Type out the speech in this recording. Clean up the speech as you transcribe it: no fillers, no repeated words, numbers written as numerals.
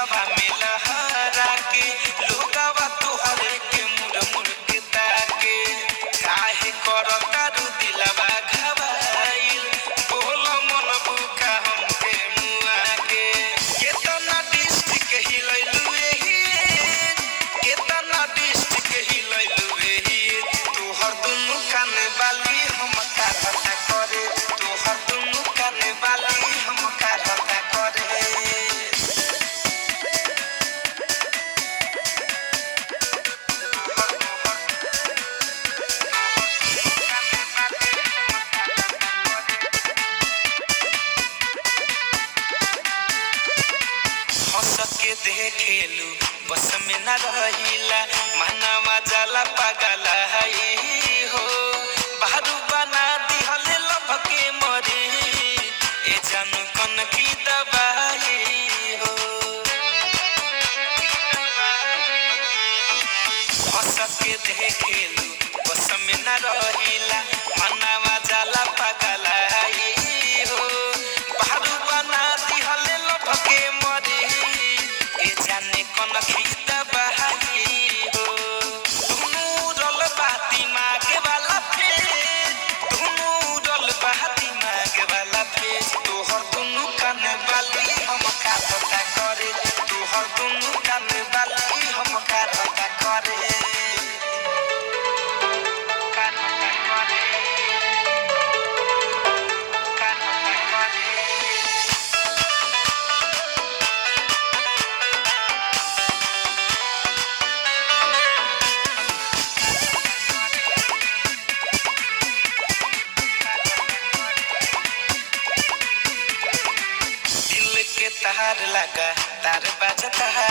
हवा में लहरा के लोगावा तोहरे के मुड़ मुड़ के ताके काहे करता रु दिलवा घबाइल बोल मन बुका हमके मुआ के केतना डिस्ट्रिक्ट हिलैलु एही केतना डिस्ट्रिक्ट हिलैलु एही तोहर दुनु कान बाली हम काटा करे तोहर दुनु कान बाली हम काटा करे हंस के देखेलू बस में न रहिला मनवा जाला पागल है हो बारू बना दिहले लभ के मरे ए जान कन की दबाई हो हंस के देखेलू बस में न रहिला मनवा जाला पागल है हो बारू बना दिहले लभ के मरे ए जाने कन की दबाई हो दुनु रल बाती मागे वाला फेर दुनु रल बाती मागे वाला फेर तोहर दुनु कान बाली हम काटा करे तोहर दुनु कान बाली हम काटा करे दिल के तार लगा तार बजता है